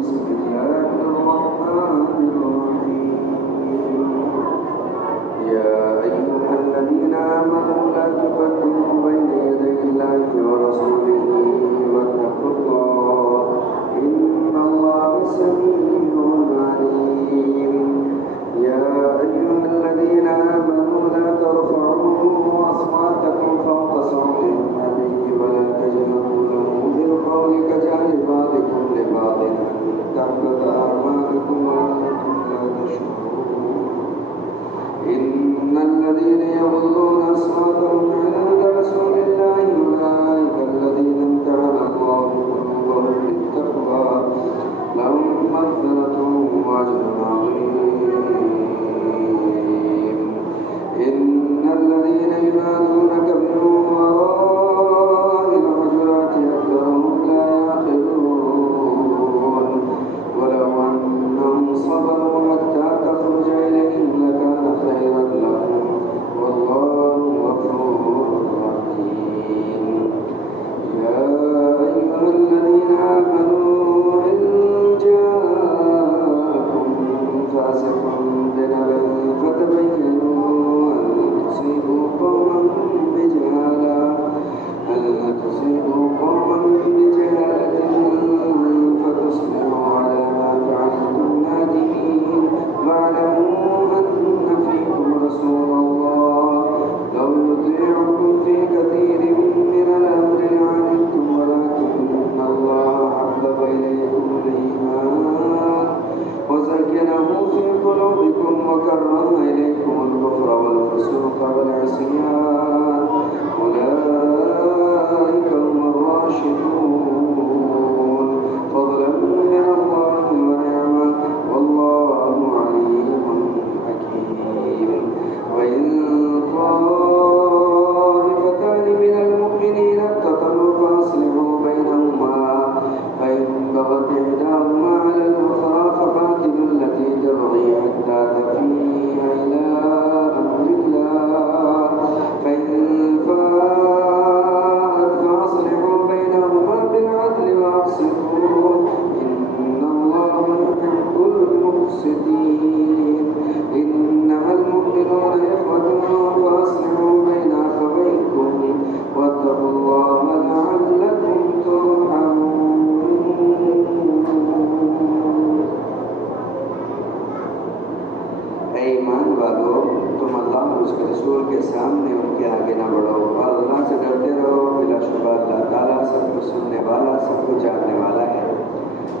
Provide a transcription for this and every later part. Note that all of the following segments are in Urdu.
بسم الله الرحمن الرحيم يا أيها الذين آمنوا لا تقدموا بين يدي الله ورسوله واتقوا الله إن الله سميع عليم يا أيها الذين آمنوا لا ترفعوا أصواتكم فوق صوت النبي ولا تجهروا له بالقول كجهر بعضكم لبعض أن تحبط أعمالكم وأنتم لا تشعرون إن الذين يغضون أصواتهم عند رسول الله أولئك الذين امتحن الله قلوبهم للتقوى لهم مغفرة وأجر عظيم إن الذين ينادونك من وراء الحجرات أكثرهم لا يعقلون ولو أنهم صبروا حتى تخرج إليهم لكان خيرا لهم والله غفور رحيم يا أيها الذين آمنوا إن جاءكم فاسق بنبأ فتبينوا أن تصيبوا قوما بجهالة فتصبحوا على ما فعلتم نادمين واعلموا أن فيكم رسول الله لو يطيعكم في كثير من الأمر لعنتم ولكن الله حبب إليكم الإيمان وزينه في قلوبكم وكره إليكم الكفر والفسوق والعصيان أولئك هم الراشدون فضلا من الله ونعمة والله عليم حكيم وإن طائفتان من المؤمنين اقتتلوا فأصلحوا بينهما فإن بغت إحداهما على الأخرى فقاتلوا التي تبغي حتى تفيء إلى أمر الله فإن فاءت فأصلحوا بينهما بالعدل وأقسطوا إن الله يحب المقسطين إنما المؤمنون إخوة فأصلحوا بين أخويكم واتقوا الله لعلكم ترحمون. اے ایمان والو تم اللہ اور اس کے رسول کے سامنے ان کے آگے نہ بڑھو اور اللہ سے ڈرتے رہو بلا شبہ اللہ تعالیٰ سب کو سننے والا سب کو جاننے والا ہے.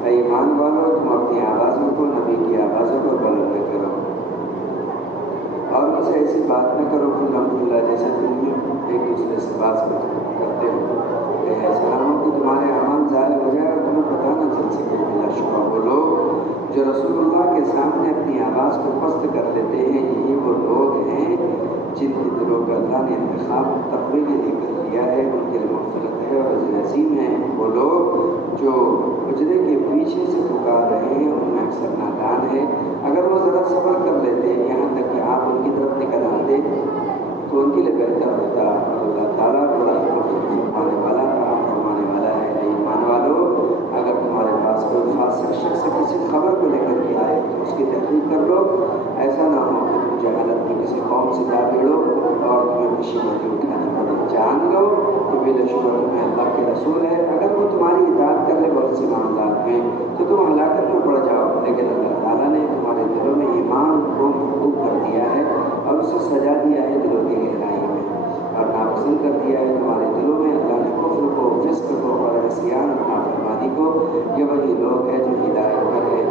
اے ایمان والو تم اپنی آوازوں کو نبی کی آوازوں کو بلند کرو اور ان سے ایسی بات نہ کرو کہ الحمدللہ جیسے تم ایک دوسرے سے بات کرتے ہو کہ ایسا نہ ہو کہ تمہارے اعمال ظاہر ہو جائے اور تمہیں پتہ نہ چل سکے. بلا شبہ وہ لوگ جو رسول اللہ کے سامنے اپنی آواز کو پست کر لیتے ہیں یہی وہ لوگ ہیں جن کے دلوں کا اللہ نے انتخاب تقوی کے لیے کر لیا ہے. ان کے لیے مغفرت ہے اور اجر عظیم ہے. وہ لوگ جو حجرے کے پیچھے سے پکار رہے ہیں ان میں اکثر نادان ہے. اگر وہ ذرا صبر کر لیتے یہاں تک کہ آپ ان کی طرف نکل آتے تو ان کے لیے بہتر ہوتا. اللہ تعالیٰ بڑا فرمانے والا رحم فرمانے والا ہے. ایمان والو اگر تمہارے پاس کوئی فاسق شخص کسی خبر کو لے کر کے آئے تو اس کی تحقیق کر لو. ایسا نہ ہو کہ تم جہالت کی کسی قوم سے جا بھیڑو اور تمہیں مصیبتیں اٹھانی پڑے. جان لو کہ بلا شبہ تمہیں اللہ کے رسول ہے. اگر وہ تمہاری اطاعت کر لے بہت سے معاملات میں تو تم ہلاکت میں پڑ جاؤ. لیکن اللہ تعالیٰ نے تمہارے دلوں میں ایمان کو محبوب کر دیا ہے اور اسے سجا دیا ہے دلوں کی گہرائی میں اور ناپسند کر دیا ہے تمہارے دلوں میں. اللہ نے کفر کو فسق کو اور عصیان اور نافرمانی کو یہ وہی لوگ ہیں جو ہدایت پر ہے.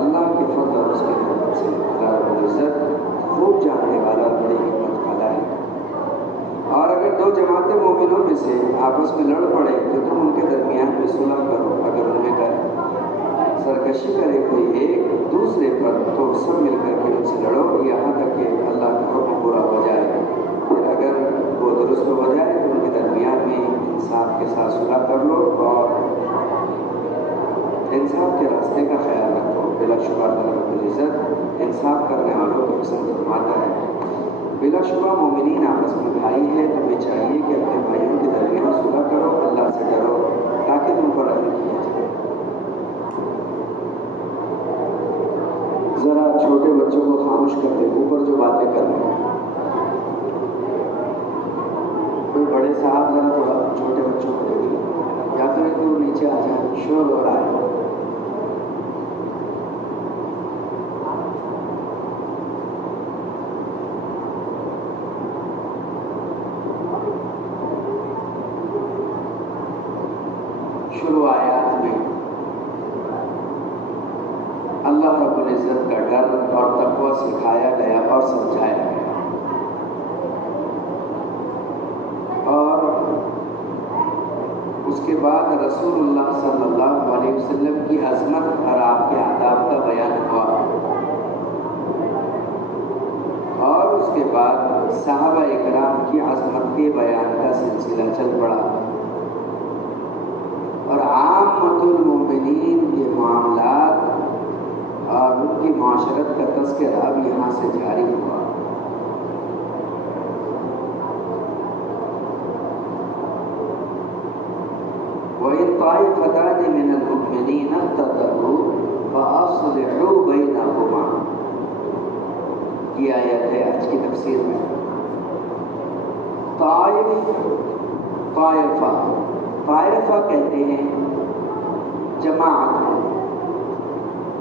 اللہ کے فضل اور اس کی رحمت سے اللہ رب العزت خوب جاننے والا اور بڑی حکمت والا ہے. اور اگر دو جماعتیں مومنوں میں سے آپس میں لڑ پڑے تو تم ان کے درمیان میں صلح کرو. اگر ان میں سرکشی کرے کوئی ایک دوسرے پر تو سب مل کر کے ان سے لڑو یہاں تک کہ اللہ کا حکم پورا ہو جائے. پھر اگر وہ درست ہو جائے تو ان کے درمیان میں انصاف کے ساتھ صلح کر لو اور انصاف کے راستے کا خیال رکھو. بلا شبہ اللہ رب العزت انصاف کرنے والوں کو پسند فرماتا ہے. بلا شبہ مومنین آپس میں بھائی ہے. تمہیں چاہیے کہ اپنے بھائیوں کے درمیان صلح کرو. اللہ سے ڈرو تاکہ تم پر رحم کیا جائے. ذرا چھوٹے بچوں کو خاموش کر دیں، اوپر جو باتیں کر رہے ہیں. کوئی بڑے صاحب ذرا تھوڑا چھوٹے بچوں کو دیکھیں، یا تو ان کو نیچے آ جائیں، شور ہو رہا ہے. شروع آیات میں اللہ رب العزت کا ڈر اور تقوی سکھایا گیا اور سمجھایا گیا، اور اس کے بعد رسول اللہ صلی اللہ علیہ وسلم کی عظمت اور آپ کے آداب کا بیان ہوا، اور اس کے بعد صحابہ اکرام کی عظمت کے بیان کا سلسلہ چل پڑا، اور عامۃ المومنین کے معاملات اور ان کی معاشرت کا تذکرہ اب یہاں سے جاری ہوا. وَإِن طَائِفَتَانِ مِنَ الْمُؤْمِنِينَ اقْتَتَلُوا فَأَصْلِحُوا بَيْنَهُمَا. یہ آیت ہے آج کی تفسیر میں. طائفہ کہتے ہیں جماعت،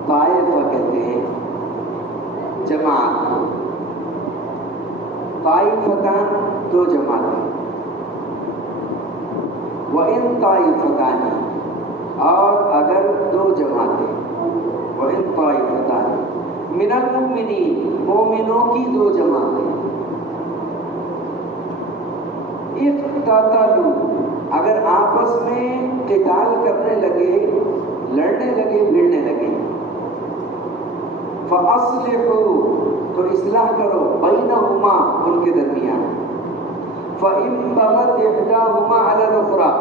طائفہ کہتے ہیں جماعت، طائفتان دو جماعتیں. وَإِن طَائِفَتَانِ اور اگر دو جماعتیں، وَإِن طَائِفَتَانِ مِنَ الْمُؤْمِنِينَ مومنوں کی دو جماعتیں، اقتتلوا اگر آپس میں قتال کرنے لگے، لڑنے لگے، بھیڑنے لگے، فَأَصْلِحُوا تو اصلاح کرو، بَيْنَهُمَا ان کے درمیان. فَإِن بَغَتْ إِحْدَاهُمَا عَلَى الْأُخْرَى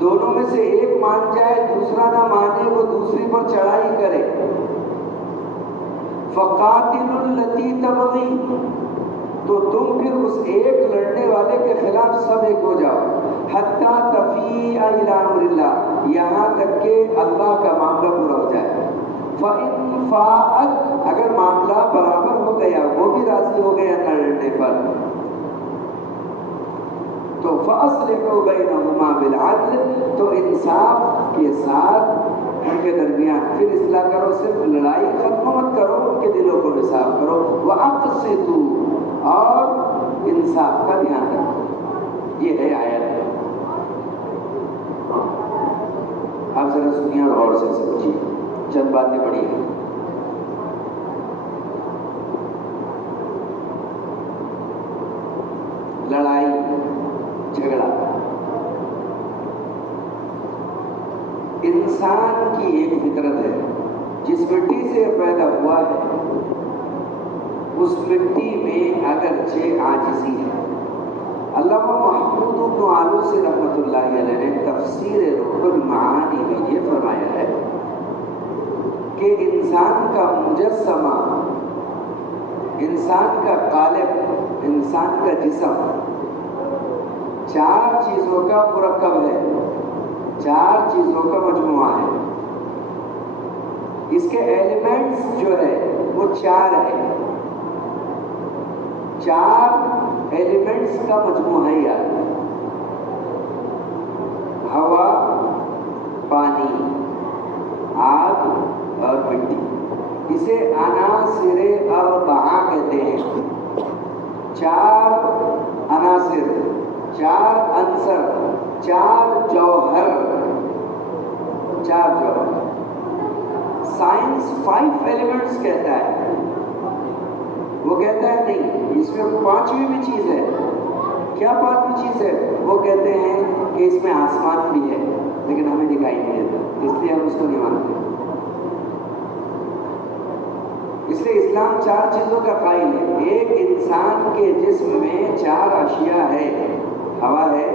دونوں میں سے ایک مان جائے دوسرا نہ مانے، وہ دوسری پر چڑھائی کرے. فَقَاتِلُوا الَّتِي تَبْغِي تو تم پھر اس ایک لڑنے والے کے خلاف سب ایک ہو جاؤ. حَتَّى تَفِيءَ إِلَىٰ أَمْرِ اللَّهِ یہاں تک کہ اللہ کا معاملہ پورا ہو جائے. فَإِن فَاءَتْ اگر معاملہ برابر ہو گیا، وہ بھی راضی ہو گیا نہ لڑنے پر، تو فَأَصْلِحُوا بَيْنَهُمَا بِالْعَدْلِ تو انصاف کے ساتھ ان کے درمیان پھر اصلاح کرو. صرف لڑائی ختم مت کرو، ان کے دلوں کو انصاف کرو. وَأَقْسِطُوا اور انصاف کا دھیان رکھو. یہ ہے آیت. آپ ذرا سنیے اور غور سے سمجھیے، چند باتیں بڑی ہیں. لڑائی جھگڑا انسان کی ایک فطرت ہے. جس مٹی سے پیدا ہوا ہے اس مٹی میں اگرچہ عاجزی ہے. علامہ محمود بن آلوسی رحمۃ اللہ علیہ نے تفسیر روح المعانی میں یہ فرمایا ہے کہ انسان کا مجسمہ، انسان کا قالب، انسان کا جسم چار چیزوں کا مرکب ہے، چار چیزوں کا مجموعہ ہے. اس کے ایلیمنٹس جو ہے وہ چار ہے، چار ایلیمنٹس کا مجموعہ ہے یار. ہوا، پانی، آگ اور مٹی. اسے عناصر اربعہ کہتے ہیں. چار عناصر، چار عنصر، چار جوہر، چار جوہر. سائنس 5 ایلیمنٹس کہتا ہے، وہ کہتا ہے نہیں، اس میں پانچویں بھی چیز ہے. کیا پانچویں چیز ہے؟ وہ کہتے ہیں کہ اس میں آسمان بھی ہے لیکن ہمیں دکھائی نہیں دیتا، اس لیے ہم اس کو نہیں مانتے. اس لیے اسلام چار چیزوں کا قائل ہے. ایک انسان کے جسم میں چار اشیاء ہے. ہوا ہے،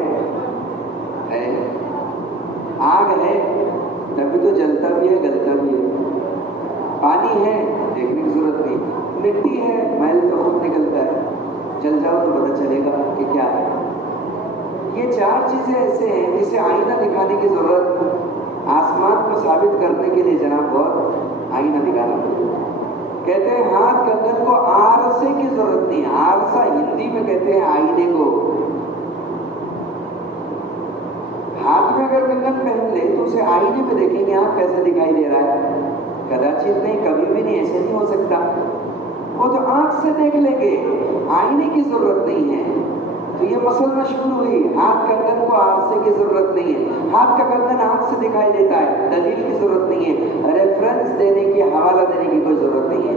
آگ ہے تبھی تو جلتا بھی ہے گلتا بھی ہے. پانی ہے، دیکھنے کی ضرورت نہیں. مٹی ہے، میل تو خود نکلتا ہے، چل جاؤ تو پتہ چلے گا کہ کیا ہے. یہ چار چیزیں ایسے ہیں جسے آئینہ دکھانے کی ضرورت. آسمان کو ثابت کرنے کے لیے جناب بہت آئینہ دکھانا پڑتا ہے. کہتے ہیں ہاتھ کنگن کو آرسے کی ضرورت نہیں. آرسا ہندی میں کہتے ہیں آئینے کو. ہاتھ میں اگر کنگن پہن لے تو اسے آئینے میں دیکھیں گے آپ کیسا دکھائی دے رہا ہے؟ کداچت نہیں، کبھی بھی نہیں، ایسے نہیں ہو سکتا. وہ تو آنکھ سے دیکھ لیں گے، آئینے کی ضرورت نہیں ہے. تو یہ مسل مشہور ہوئی، ہاتھ کنگن کو آرسے کی ضرورت نہیں ہے. ہاتھ کا کنگن آنکھ سے دکھائی دیتا ہے، دلیل کی ضرورت نہیں ہے، ریفرنس دینے کی، حوالہ دینے کی کوئی ضرورت نہیں ہے.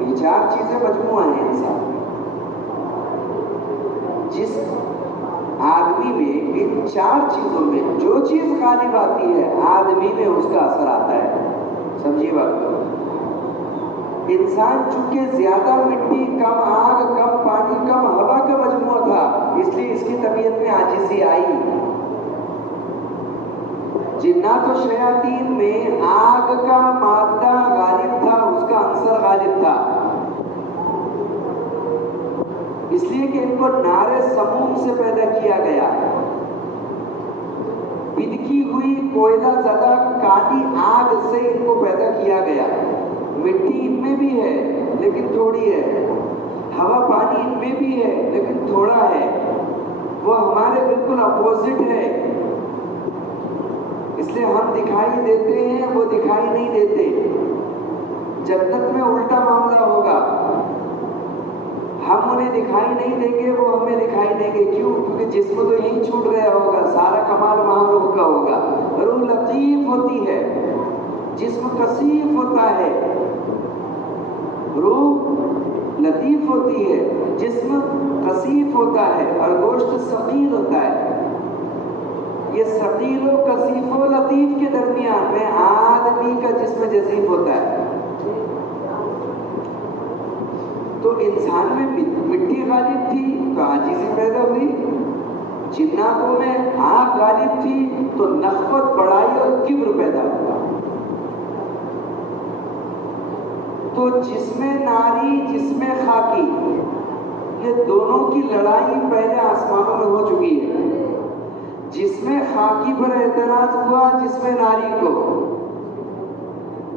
یہ چار چیزیں مجموعہ ہیں انسان میں. جس آدمی میں ان چار چیزوں میں جو چیز غالب آتی ہے آدمی میں اس کا اثر آتا ہے. سمجھیے بات کو. انسان چونکہ زیادہ مٹی، کم آگ، کم پانی، کم ہوا کا مجموعہ تھا، اس لیے اس کی طبیعت میں عاجزی آئی. جنات و شیاطین میں آگ کا مادہ غالب تھا، اس کا عنصر غالب تھا، اس لیے کہ ان کو نار سموم سے پیدا کیا گیا. بدکی ہوئی کوئلہ زدہ کالی آگ سے ان کو پیدا کیا گیا. مٹی ان میں بھی ہے لیکن تھوڑی ہے، ہوا پانی ان میں بھی ہے لیکن تھوڑا ہے. وہ ہمارے بالکل اپوزٹ ہے. اس لیے ہم دکھائی دیتے ہیں، وہ دکھائی نہیں دیتے. جنت میں الٹا معاملہ ہوگا. ہم انہیں دکھائی نہیں دیں گے، وہ ہمیں دکھائی دیں گے. کیوں؟ کیونکہ جسم تو یہیں چھوٹ رہا ہوگا، سارا کمال وہاں روح کا ہوگا. روح لطیف ہوتی ہے، جسم کثیف ہوتا ہے. روح لطیف ہوتی ہے، جسم کثیف ہوتا ہے، اور گوشت ثقیل ہوتا ہے. یہ ثقیل و کثیف و لطیف کے درمیان میں آدمی کا جسم جزیف ہوتا ہے. تو انسان میں مٹی غالب تھی تو عاجزی پیدا ہوئی. جناتوں میں آگ غالب تھی تو نخوت، بڑائی اور کبر پیدا ہوا. تو جسم ناری، جسم خاکی، یہ دونوں کی لڑائی پہلے آسمانوں میں ہو چکی ہے. جسم خاکی پر اعتراض ہوا جسم ناری کو.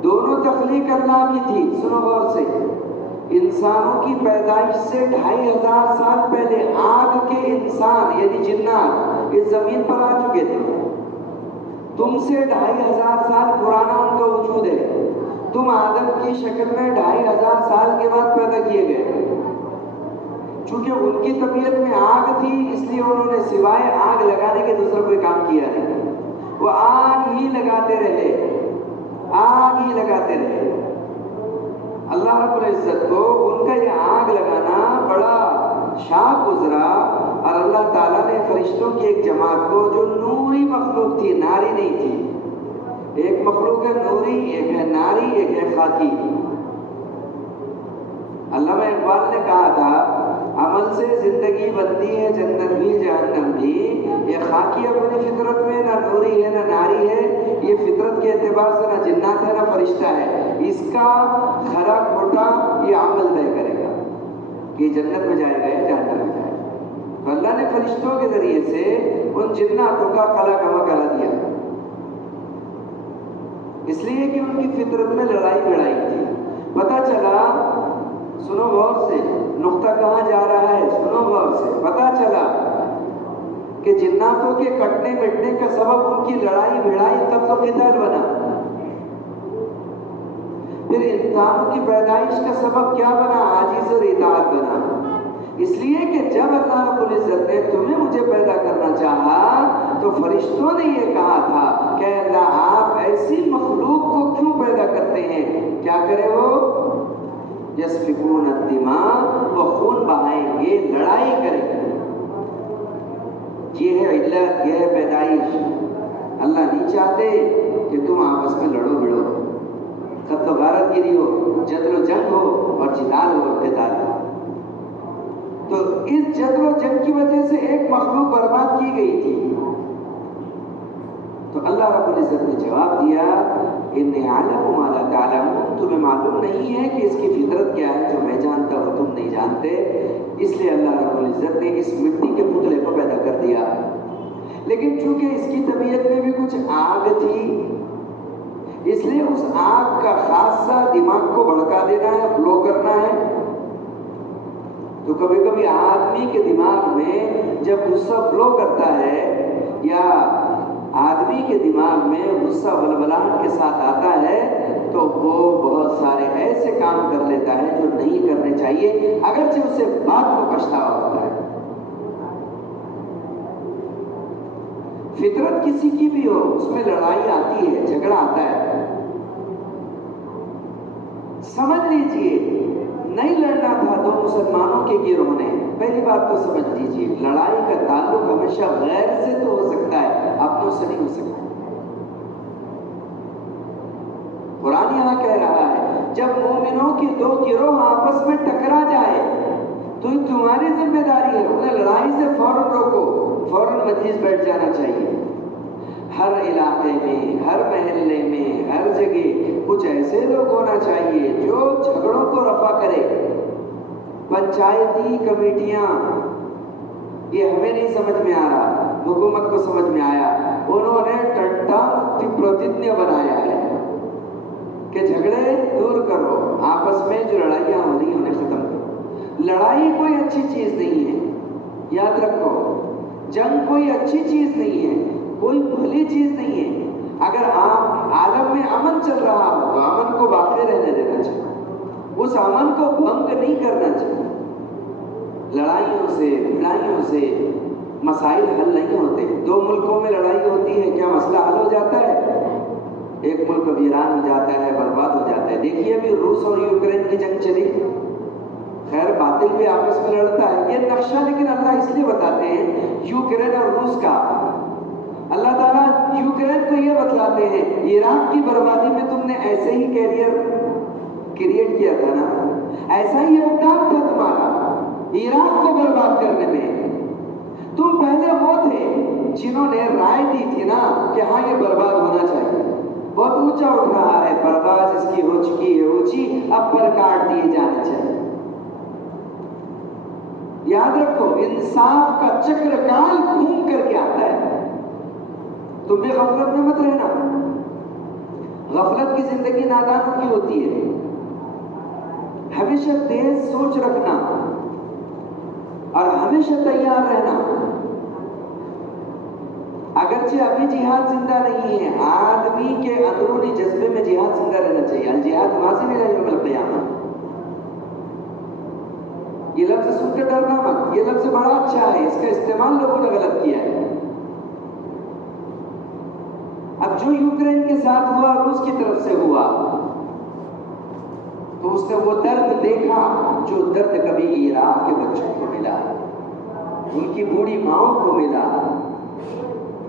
دونوں تخلیق اللہ کی تھی. سنو غور سے. انسانوں کی پیدائش سے 2500 سال پہلے آگ کے انسان یعنی جنات اس زمین پر آ چکے تھے. تم سے 2500 سال پرانا ان کا وجود ہے. تم آدم کی شکل میں 2500 سال کے بعد پیدا کیے گئے. چونکہ ان کی طبیعت میں آگ تھی اس لیے انہوں نے سوائے آگ لگانے کے دوسرا کوئی کام کیا نہیں. وہ آگ ہی لگاتے رہے، آگ ہی لگاتے رہے. اللہ رب العزت کو ان کا یہ آگ لگانا بڑا شاق گزرا، اور اللہ تعالیٰ نے فرشتوں کی ایک جماعت کو جو نوری مخلوق تھی، ناری نہیں تھی. ایک مخلوق ہے نوری، ایک ہے ناری، ایک ہے خاکی. علامہ اقبال نے کہا تھا عمل سے زندگی بنتی ہے جنت بھی جہنم بھی. یہ خاکی اپنی فطرت میں نہ نوری ہے نہ ناری ہے. یہ فطرت کے اعتبار سے نہ جنات ہے نہ فرشتہ ہے. اس کا کھرا کھوٹا یہ عمل طے کرے گا کہ جنت میں جائے گا یا جہنم میں جائے گا. تو اللہ نے فرشتوں کے ذریعے سے ان جناتوں کا قلا کما کرا دیا، اس لیے کہ ان کی فطرت میں لڑائی بھڑائی تھی. پتہ چلا، سنو غور سے، نقطہ کہاں جا رہا ہے، سنو غور سے. پتہ چلا کہ جناتوں کے کٹنے مٹنے کا سبب ان کی لڑائی بھڑائی، قتل و قتال بنا. پھر انسانوں کی پیدائش کا سبب کیا بنا؟ عاجز اور اطاعت بنا. اس لیے کہ جب اللہ رب العزت نے تمہیں مجھے پیدا کرنا چاہا تو فرشتوں نے یہ کہا تھا کہ اللہ آپ ایسی مخلوق کو کیوں پیدا کرتے ہیں؟ کیا کرے وہ؟ یسفکون الدماء، وہ خون بہائیں گے، لڑائی کریں گے. یہ ہے علت، یہ ہے پیدائش. اللہ نہیں چاہتے کہ تم آپس میں لڑو بھڑو، قتل و غارت گیری ہو، جدل و جنگ ہو اور جدال ہو اور قتال ہو. تو اس جدل و جنگ کی وجہ سے ایک مخلوق برباد کی گئی تھی. تو اللہ رب العزت نے جواب دیا انی اعلم ما لا تعلمون، تمہیں معلوم نہیں ہے کہ اس کی فطرت کیا ہے، جو میں جانتا ہوں تم نہیں جانتے. اس لیے اللہ رب العزت نے اس مٹی کے پتلے کو پیدا کر دیا. لیکن چونکہ اس کی طبیعت میں بھی کچھ آگ تھی، اس لیے اس آگ کا خاصہ دماغ کو بھڑکا دینا ہے، فلو کرنا ہے۔ تو کبھی کبھی آدمی کے دماغ میں جب غصہ فلو کرتا ہے یا آدمی کے دماغ میں غصہ بلبلاہٹ کے ساتھ آتا ہے تو وہ بہت سارے ایسے کام کر لیتا ہے جو نہیں کرنے چاہیے، اگرچہ اسے بعد میں پچھتاوا ہوتا ہے۔ فطرت کسی کی بھی ہو، اس میں لڑائی آتی ہے، جھگڑا آتا ہے، سمجھ لیجئے نہیں لڑنا تھا دو مسلمانوں کے گروہ نے، پہلی بات تو سمجھ لیجئے لڑائی کا تعلق ہمیشہ غیر سے تو ہو سکتا ہے، اپنوں سے نہیں ہو سکتا۔ قرآن یہاں کہہ رہا ہے جب مومنوں کے دو گروہ آپس میں ٹکرا جائے تو یہ تمہاری ذمہ داری ہے، انہیں لڑائی سے فوراً روکو، فوراً مجلس بیٹھ جانا چاہیے۔ ہر علاقے میں، ہر محلے میں، ہر جگہ کچھ ایسے لوگ ہونا چاہیے جو جھگڑوں کو رفع کرے۔ پنچایتی کمیٹیاں یہ ہمیں نہیں سمجھ میں آ رہا، حکومت کو سمجھ میں آیا، انہوں نے ٹٹا مکتی پرتیجنا بنایا ہے کہ جھگڑے دور کرو، آپس میں جو لڑائیاں ہو رہی ہیں انہیں ختم کرو۔ لڑائی کوئی اچھی چیز نہیں ہے، یاد رکھو، جنگ کوئی اچھی چیز نہیں ہے، کوئی بھلی چیز نہیں ہے۔ اگر عالم میں امن چل رہا ہو تو امن کو باقی رہنے دینا چاہیے، اس امن کو بھنگ نہیں کرنا چاہیے۔ لڑائیوں سے لڑائیوں سے مسائل حل نہیں ہوتے۔ دو ملکوں میں لڑائی ہوتی ہے، کیا مسئلہ حل ہو جاتا ہے؟ ایک ملک ویران ہو جاتا ہے، برباد ہو جاتا ہے۔ دیکھیے ابھی روس اور یوکرین کی جنگ چلی، خیر باطل بھی آپس میں لڑتا ہے، یہ نقشہ لیکن اللہ اس لیے بتاتے ہیں یوکرین اور روس کا۔ اللہ تعالیٰ یوکرین کو یہ بتلاتے ہیں عراق کی بربادی میں تم نے ایسے ہی کیریئر کریٹ کیا تھا نا، ایسا ہی اقدام تھا تمہارا عراق کو برباد کرنے میں۔ تم پہلے وہ تھے جنہوں نے رائے دی تھی نا کہ ہاں یہ برباد ہونا چاہیے، بہت اونچا اٹھ رہا ہے، پرواز اس کی ہو چکی ہے اونچی، اب پر کاٹ دیے جانے چاہیے۔ یاد رکھو انصاف کا چکر کال گھوم کر کے آتا ہے، تم بھی غفلت میں مت رہنا۔ غفلت کی زندگی نادانوں کی ہوتی ہے، ہمیشہ تیز سوچ رکھنا اور ہمیشہ تیار رہنا۔ اگرچہ ابھی جہاد زندہ نہیں ہے، آدمی کے اندرونی جذبے میں جہاد زندہ رہنا چاہیے۔ الجہاد ماضی میں یوم القیامہ، یہ لفظ سن کے ڈرنا مت، یہ لفظ بڑا اچھا ہے، اس کا استعمال لوگوں نے غلط کیا ہے۔ اب جو یوکرین کے ساتھ ہوا، روس کی طرف سے ہوا، تو اس نے وہ درد دیکھا جو درد کبھی عراق کے بچوں کو ملا، ان کی بوڑھی ماؤں کو ملا،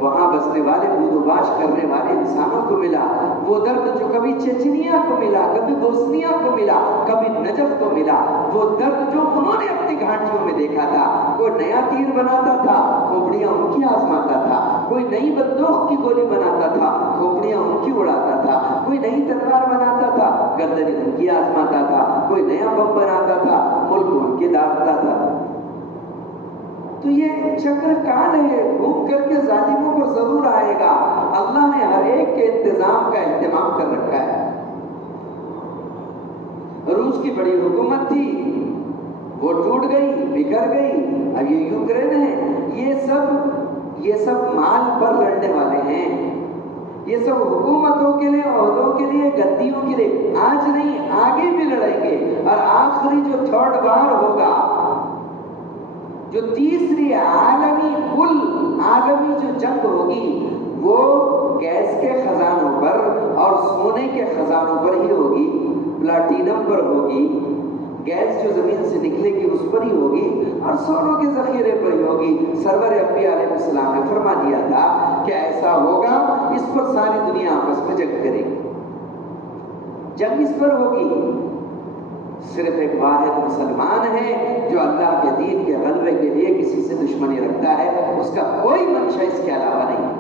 وہاں بسنے والے بود و باش کرنے والے انسانوں کو ملا، وہ درد جو کبھی چچنیا کو ملا، کبھی بوسنیا کو ملا، کبھی نجف کو ملا، وہ درد جو انہوں نے اپنی گھاٹیوں میں دیکھا تھا۔ کوئی نیا تیر بناتا تھا، کھوپڑیاں ان کی آزماتا تھا، کوئی نئی بندوق کی گولی بناتا تھا، کھوپڑیاں ان کی اڑاتا تھا، کوئی نئی تلوار بناتا تھا، گردنیں ان کی آزماتا تھا، کوئی نیا بم بناتا تھا، ملک ان کے داغتا تھا۔ تو یہ چکر کال ہے، گھوم کر کے ظالموں پر ضرور آئے گا۔ اللہ نے ہر ایک کے انتظام کا اہتمام کر رکھا ہے۔ روس کی بڑی حکومت تھی، وہ ٹوٹ گئی، بکھر گئی، اب یہ یوکرین ہے، یہ سب مال پر لڑنے والے ہیں، یہ سب حکومتوں کے لیے، عہدوں کے لیے، گدیوں کے لیے، آج نہیں آگے بھی لڑیں گے۔ اور آخری جو تھرڈ وار ہوگا، جو تیسری عالمی جو جنگ ہوگی، وہ گیس کے خزانوں پر اور سونے کے خزانوں پر ہی ہوگی، پلاٹینم پر ہوگی، گیس جو زمین سے نکلے گی اس پر ہی ہوگی، اور سونوں کے ذخیرے پر ہی ہوگی۔ سرور انبیاء علیہ السلام نے فرما دیا تھا کہ ایسا ہوگا، اس پر ساری دنیا آپس میں جنگ کرے گی، جنگ اس پر ہوگی۔ صرف ایک واحد مسلمان ہے جو اللہ کے دین کے غلبے کے لیے کسی سے دشمنی رکھتا ہے، اس کا کوئی منشا اس کے علاوہ نہیں ہے،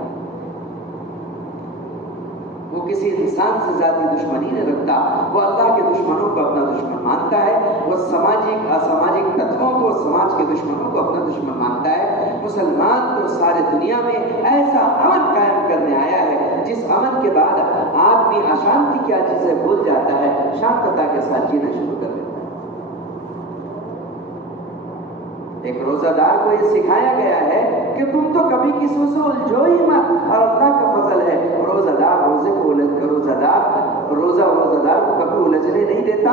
وہ کسی انسان سے ذاتی دشمنی نہیں رکھتا، وہ اللہ کے دشمنوں کو اپنا دشمن مانتا ہے، وہ سماجک اساماجک تتووں کو، سماج کے دشمنوں کو اپنا دشمن مانتا ہے۔ مسلمان تو سارے دنیا میں ایسا امن قائم کرنے آیا ہے جس امن کے بعد آدمی آدمی اشانتی کیا چیزیں بھول جاتا ہے، شانتتا کے ساتھ جینا شروع کر دیتا ہے۔ ایک روزہ دار کو یہ سکھایا گیا ہے کہ تم تو کبھی کسی سے الجھو ہی مت، اور اللہ کا فضل ہے روزہ دار روزہ دار کو کبھی الجھنے نہیں دیتا۔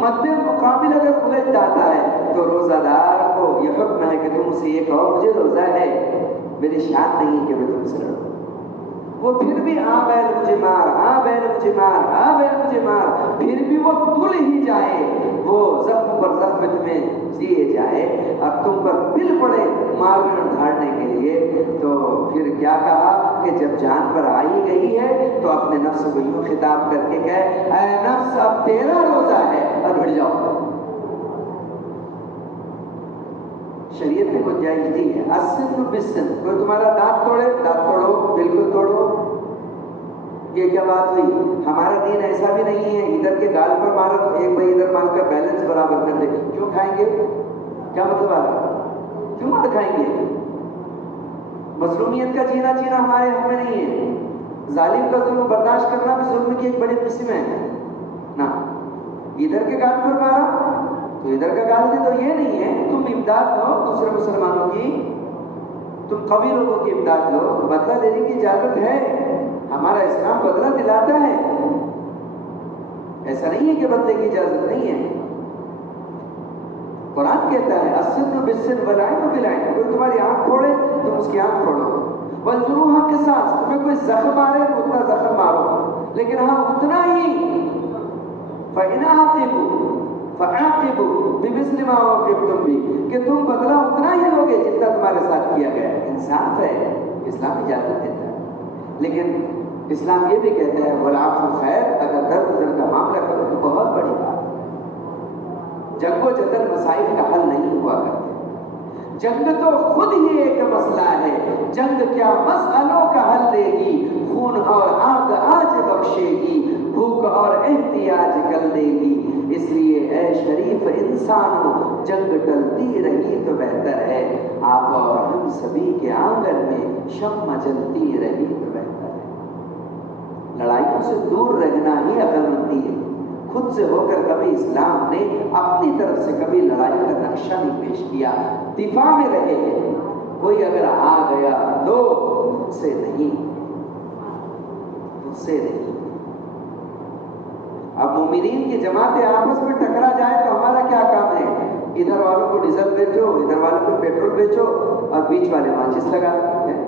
مد مقابل اگر الجھ جاتا ہے تو روزہ دار کو یہ حکم ہے کہ تم اسے یہ کہو مجھے روزہ ہے، میری شان نہیں کہ میں تم سے لڑوں۔ وہ پھر بھی ہاں بیل مجھے مار، ہاں بیل مجھے مار، ہاں بیل مجھے مار، پھر بھی وہ تل ہی جائے، وہ زخم پر زخم تمہیں دیے جائے، اب تم پر پل پڑے مارنے اور دھاڑنے کے لیے، تو پھر کیا کہا کہ جب جان پر آئی گئی ہے تو اپنے نفس کو یوں خطاب کر کے کہے اے نفس اب تیرا روزہ ہے، اور بڑھ جاؤ۔ شریعت نے گنجائش دی ہے، السن بالسن، کوئی تمہارا دانت توڑے، دانت توڑو، بالکل توڑو۔ یہ کیا بات ہوئی؟ ہمارا دین ایسا بھی نہیں ہے ادھر کے گال پر مارا تو ایک بھائی ادھر مار کر بیلنس برابر کر دے، کیوں کھائیں گے؟ کیا مطلب آ رہا ہے؟ کیوں مار کھائیں گے؟ مظلومیت کا جینا ہمارے حق میں نہیں ہے، ظالم کا ظلم برداشت کرنا بھی ظلم کی ایک بڑی قسم ہے نا۔ ادھر کے گال پر مارا تو ادھر کا گال دے، تو یہ نہیں ہے تم امداد دو دوسرے مسلمانوں کی، تم قوی لوگوں کی امداد دو، بدلہ لینے کی اجازت ہے، ہمارا اسلام بدلہ دلاتا ہے، ایسا نہیں ہے کہ بدلے کی اجازت نہیں ہے۔ قرآن کہتا ہے السن بالسن والعین بالعین، کوئی تمہاری آنکھ پھوڑے تم اس کی آنکھ پھوڑو، والجروح قصاص، تمہیں کوئی زخم مارے تو اتنا زخم مارو، لیکن ہاں اتنا ہی فإن عاقبوا فعاقبوا بمثل ما عوقبتم به، کہ تم بدلہ اتنا ہی لوگے جتنا تمہارے ساتھ کیا گیا ہے۔ انصاف ہے، اسلام اجازت دیتا ہے، لیکن اسلام یہ بھی کہتا ہے والعفو خیر، اگر درگزر کا معاملہ کرو تو بہت بڑی بات ہے۔ جنگ و جدل مسائل کا حل نہیں ہوا کرتے، جنگ تو خود ہی ایک مسئلہ ہے، جنگ کیا مسئلوں کا حل دے گی، خون اور آگ آج بخشے گی، بھوک اور احتیاج کل دے گی، اس لیے اے شریف انسانوں جنگ ٹلتی رہی تو بہتر ہے، آپ اور ہم سبھی کے آنگن میں شمع جلتی رہی تو بہتر ہے۔ لڑائیوں سے دور رہنا ہی عقل مندی ہے، خود سے ہو کر کبھی اسلام نے اپنی طرف سے کبھی لڑائی کا نقشہ نہیں پیش کیا، دفاع میں رہے ہیں، کوئی اگر آ گیا تو مجھ سے نہیں۔ اب مومنین کی جماعتیں آپس میں ٹکرا جائے تو ہمارا کیا کام ہے؟ ادھر والوں کو ڈیزل بیچو، ادھر والوں کو پیٹرول بیچو، اور بیچ والے ماچس لگا دیتے ہیں۔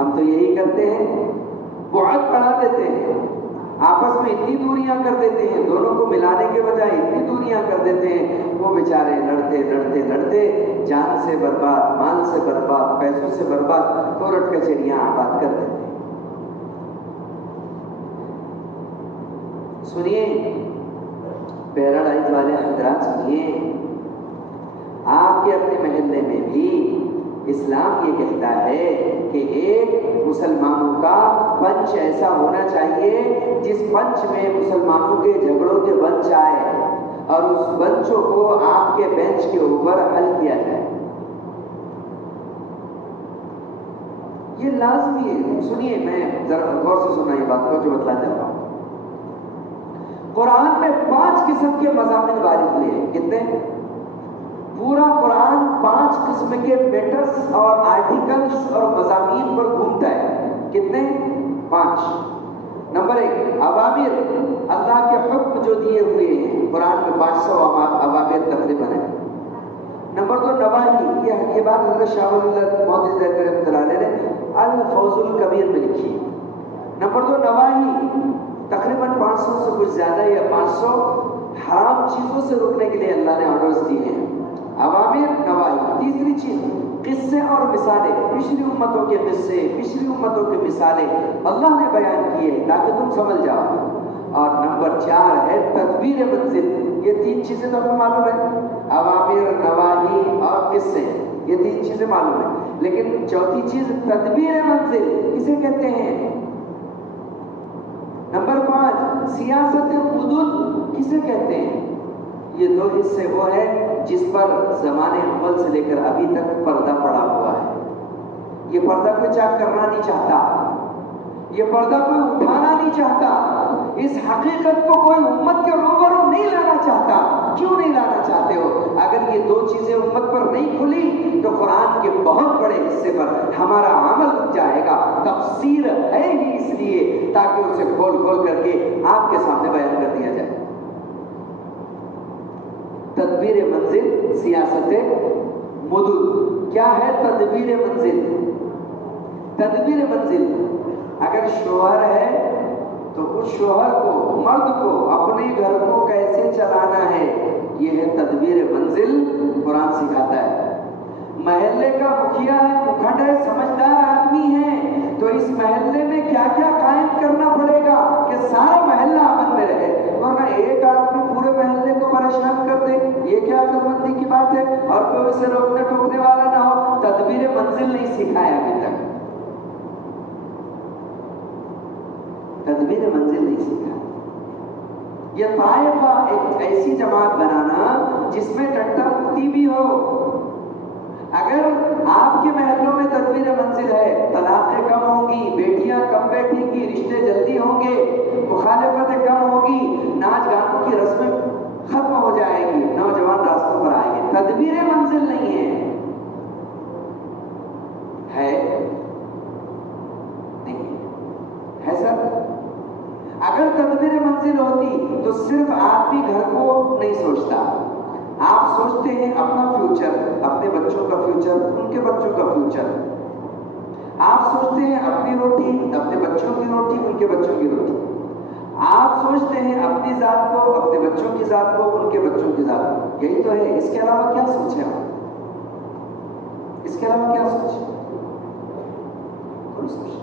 ہم تو یہی کرتے ہیں، بعد بڑھا دیتے ہیں، آپس میں اتنی دوریاں کر دیتے ہیں، دونوں کو ملانے کے بجائے اتنی دوریاں کر دیتے ہیں، وہ بیچارے لڑتے جان سے برباد، مال سے برباد، پیسوں سے برباد، کورٹ کچہریاں آباد کر دیتے ہیں۔ سنیے پیراڈائز والے حضرات، سنیے، آپ کے اپنے محلے میں بھی اسلام یہ کہتا ہے کہ ایک مسلمانوں کا پنچ ایسا ہونا چاہیے جس پنچ میں مسلمانوں کے جھگڑوں کے بنچ آئے، اور اس بنچوں کو آپ کے بینچ کے اوپر حل کیا جائے، یہ لازمی ہے۔ سنیے، میں ذرا غور سے سنا یہ بات کو جو بتلا چاہتا ہوں۔ قرآن میں 5 قسم کے مضامین وارد ہوئے ہیں، کتنے؟ پورا قرآن 5 قسم کے میٹرز اور آرٹیکلز اور مضامین پر گھومتا ہے، کتنے؟ 5۔ نمبر 1 اوامر، اللہ کے حکم جو دیے ہوئے ہیں، قرآن میں 500 اوامر تقریباً ہیں۔ نمبر 2 نواہی، یہ بات حضرت شاہ ولی اللہ محدث رحمۃ اللہ علیہ نے الفوز الکبیر میں لکھی۔ نمبر 2 نواہی، تقریباً 500 سے کچھ زیادہ یا 500 حرام چیزوں سے روکنے کے لیے اللہ نے آرڈرز دیے ہیں، اوامر نواہی۔ تیسری چیز قصے اور مثالیں، پچھلی امتوں کے قصے، پچھلی امتوں کی مثالیں اللہ نے بیان کیے تاکہ تم سمجھ جاؤ۔ اور نمبر 4 ہے تدبیر منزل، یہ 3 چیزیں تو آپ کو معلوم ہے، اوامر، نواہی اور قصے، یہ 3 چیزیں معلوم ہیں، لیکن چوتھی چیز تدبیر منزل کسے کہتے ہیں؟ نمبر 5 سیاست مدن کسے کہتے ہیں؟ یہ 2 حصے وہ ہے جس پر زمانے اول سے لے کر ابھی تک پردہ پڑا ہوا ہے۔ یہ پردہ کوئی چاک کرنا نہیں چاہتا، یہ پردہ کوئی اٹھانا نہیں نہیں چاہتا، اس حقیقت کو کوئی امت کے روبرو نہیں لانا چاہتا. کیوں نہیں لانا چاہتے ہو؟ اگر یہ دو چیزیں امت پر نہیں کھلی تو قرآن کے بہت بڑے حصے پر ہمارا عمل رک جائے گا. تفسیر ہے ہی اس لیے تاکہ اسے کھول کھول کر کے آپ کے سامنے بیان کر دیا جائے. تدبیر منزل سیاست مدد. کیا ہے تدبیر منزل؟ تدبیر منزل اگر شوہر ہے تو اس شوہر کو، مرد کو اپنے گھر کو کیسے چلانا ہے، یہ ہے تدبیر منزل. قرآن سکھاتا ہے. محلے کا مکھیا ہے، مکھڈ ہے، سمجھدار آدمی ہے، تو اس محلے میں کیا کیا قائم کرنا پڑے گا کہ سارا محلہ امن میں رہے، ورنہ ایک آدمی پورے محلے کو پریشان کر دے، یہ کیا عقل مندی کی بات ہے، اور کوئی اسے روکنے ٹوکنے والا نہ ہو. تدبیر منزل نہیں سکھایا ابھی تک، تدبیر منزل نہیں سیکھا. یہ طائفہ ایک ایسی جماعت بنانا جس میں ٹٹا مکتی بھی ہو. اگر آپ کے محلوں میں تدبیر منزل ہے، طلاقیں کم ہوں گی، بیٹیاں کم بیٹھیں گی، رشتے جلدی ہوں گے، مخالفتیں کم ہوگی، ناچ گانوں کی رسمیں ختم ہو جائے گی، نوجوان راستوں پر آئیں گے. تدبیر منزل نہیں ہے. ہے سر؟ اگر تدبیر منزل ہوتی تو صرف آدمی گھر کو نہیں سوچتا. آپ سوچتے ہیں اپنا فیوچر، اپنے بچوں کا فیوچر، ان کے بچوں کا فیوچر. آپ سوچتے ہیں اپنی روٹی، اپنے بچوں کی روٹی، ان کے بچوں کی روٹی. آپ سوچتے ہیں اپنی ذات کو، اپنے بچوں کی ذات کو، ان کے بچوں کی ذات کو. یہی تو ہے. اس کے علاوہ کیا سوچیں آپ؟ اس کے علاوہ کیا سوچیں؟ کوئی سوچ نہیں.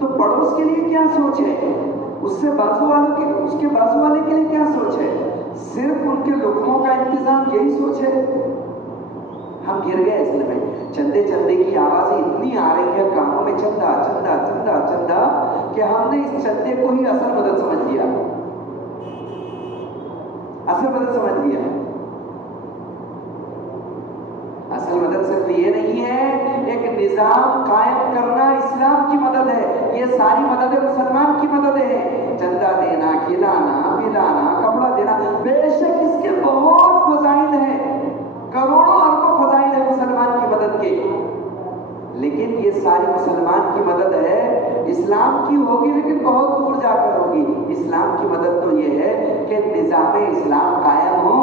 تو پڑوس کے لیے کیا سوچ ہے؟ اس سے بازو والوں کے، اس کے بازو والے کے لیے کیا سوچ ہے؟ صرف ان کے لقموں کا انتظام، یہی سوچ ہے. ہم گر گئے اصل میں. چندے چندے کی آوازیں اتنی آ رہی ہے کانوں میں، چندہ چندہ چندہ چندہ، کہ ہم نے اس چندے کو ہی اصل مدد سمجھ لیا. اصل مدد سمجھ لیا. اصل مدد صرف یہ نہیں ہے ایک نظام قائم کرنا اسلام کی مدد ہے. یہ ساری مددیں مسلمان کی مددیں ہیں. چندہ دینا، کھلانا پلانا، کپڑا دینا، بے شک اس کے بہت فضائل ہیں، کروڑوں اربوں فضائل ہیں مسلمان کی مدد کے. لیکن یہ ساری مسلمان کی مدد ہے، اسلام کی ہوگی لیکن بہت دور جا کر ہوگی. اسلام کی مدد تو یہ ہے کہ نظام اسلام قائم ہو.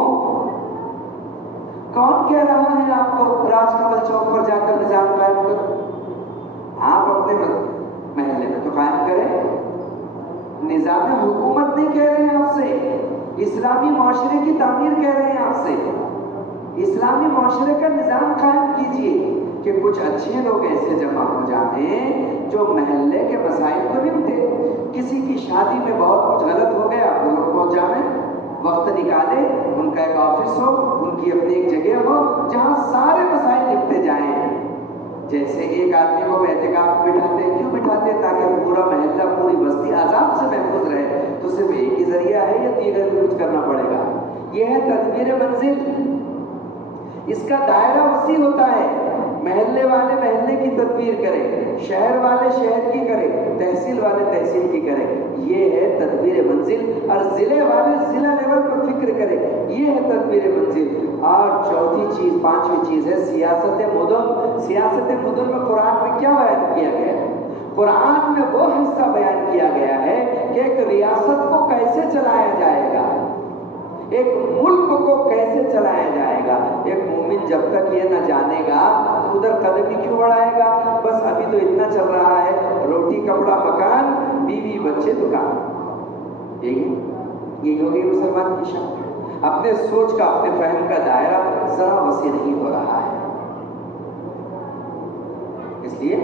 کون کہہ رہا ہے آپ کو راج کمل چوک پر جا کر نظام قائم کرو؟ آپ اپنے محلے میں تو قائم کریں. نظام حکومت نہیں کہہ رہے ہیں آپ سے، اسلامی معاشرے کی تعمیر کہہ رہے ہیں آپ سے. اسلامی معاشرے کا نظام قائم کیجئے کہ کچھ اچھے لوگ ایسے جمع ہو جائیں جو محلے کے مسائل کو نمٹے. کسی کی شادی میں بہت کچھ غلط ہو گیا، وہ لوگ پہنچ جائیں، وقت نکالے، ان کا ایک آفس ہو، ان کی اپنی ایک جگہ ہو جہاں سارے مسائل نپٹے جائیں. جیسے ایک آدمی کو اعتکاف بٹھاتے، کیوں بٹھاتے؟ تاکہ پورا محلہ، پوری بستی عذاب سے محفوظ رہے. تو صرف ایک ہی ذریعہ ہے یا دیگر بھی کچھ کرنا پڑے گا؟ یہ ہے تدبیر منزل. اس کا دائرہ وسیع ہوتا ہے. محلے والے محلے کی تدبیر کریں، شہر والے شہر کی کریں، تحصیل والے تحصیل کی کریں. یہ ہے تدبیر منزل. اور ضلع والے ضلع لیول پر فکر کریں. یہ ہے تدبیر منزل. اور چوتھی چیز، پانچویں چیز ہے سیاست مدن. سیاست مدن میں قرآن میں کیا بیان کیا گیا ہے؟ قرآن میں وہ حصہ بیان کیا گیا ہے کہ ایک ریاست کو کیسے چلایا جائے گا، ایک ملک کو کیسے چلایا جائے گا. ایک مومن جب تک یہ نہ جانے گا تو ادھر قدم ہی کیوں بڑھائے گا؟ بس ابھی تو اتنا چل رہا ہے، روٹی کپڑا مکان، بیوی بچے دکان. یہی ہوگی مسلمان کی شان. اپنے سوچ کا، اپنے فہم کا دائرہ ذرا وسیع نہیں ہو رہا ہے. اس لیے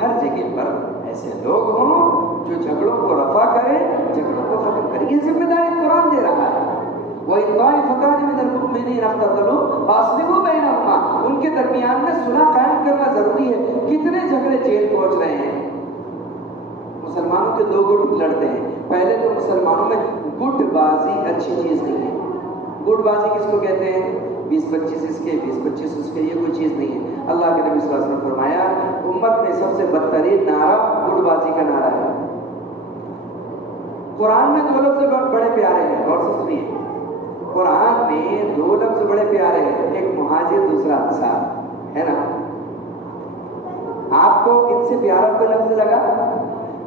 ہر جگہ پر ایسے لوگ ہوں جو جھگڑوں کو رفع کریں، جھگڑوں کو ختم کریں. یہ ذمہ داری قرآن دے رہا ہے. وَإِن طَائِفَتَانِ مِنَ الْمُؤْمِنِينَ اقْتَتَلُوا فَأَصْلِحُوا بَيْنَهُمَا. ان کے درمیان میں صلح قائم کرنا ضروری ہے. کتنے جھگڑے جیل پہنچ رہے ہیں. مسلمانوں کے دو گٹ لڑتے ہیں. پہلے تو مسلمانوں میں گٹ بازی اچھی چیز نہیں ہے. گٹ بازی کس کو کہتے ہیں؟ 20-25 اس کے، 20-25 اس کے، یہ کوئی چیز نہیں ہے. اللہ کے نبی صلی اللہ علیہ وسلم فرمایا امت میں سب سے بدترین نعرہ گٹ بازی کا نعرہ ہے۔ قرآن میں دو لفظ بڑے پیارے ہیں، غور سے سنیے، قرآن میں دو لفظ بڑے پیارے ہیں، ایک مہاجر دوسرا انصار، ہے نا؟ آپ کو ان سے پیارا کوئی لفظ لگا؟